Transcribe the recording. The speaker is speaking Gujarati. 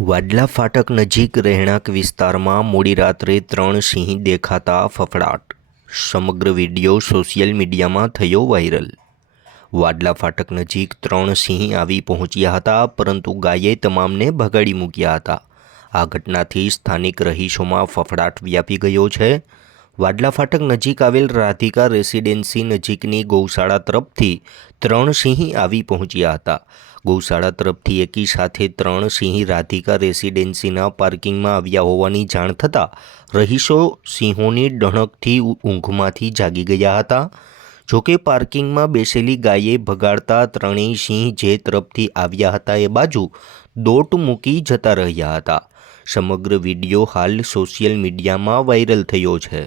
વાડલા ફાટક નજીક રહેણાંક વિસ્તારમાં મોડી રાત્રે ત્રણ સિંહ દેખાતા ફફડાટ. સમગ્ર વીડિયો સોશિયલ મીડિયામાં થયો વાયરલ. વાડલા ફાટક નજીક ત્રણ સિંહ આવી પહોંચ્યા હતા, પરંતુ ગાયે તમામને ભગાડી મૂક્યા હતા. આ ઘટનાથી સ્થાનિક રહીશોમાં ફફડાટ વ્યાપી ગયો છે. વાડલા ફાટક નજીક આવેલ રાધિકા રેસિડેન્સી નજીકની ગૌશાળા તરફથી ત્રણ સિંહ આવી પહોંચ્યા હતા. ગૌશાળા તરફથી એકી સાથે ત્રણ સિંહ રાધિકા રેસિડેન્સીના પાર્કિંગમાં આવ્યા હોવાની જાણ થતાં રહીશો સિંહોની ડણકથી ઊંઘમાંથી જાગી ગયા હતા. જોકે પાર્કિંગમાં બેસેલી ગાયે ભગાડતા ત્રણેય સિંહ જે તરફથી આવ્યા હતા એ બાજુ દોટ મૂકી જતા રહ્યા હતા. સમગ્ર વીડિયો હાલ સોશિયલ મીડિયામાં વાયરલ થયો છે.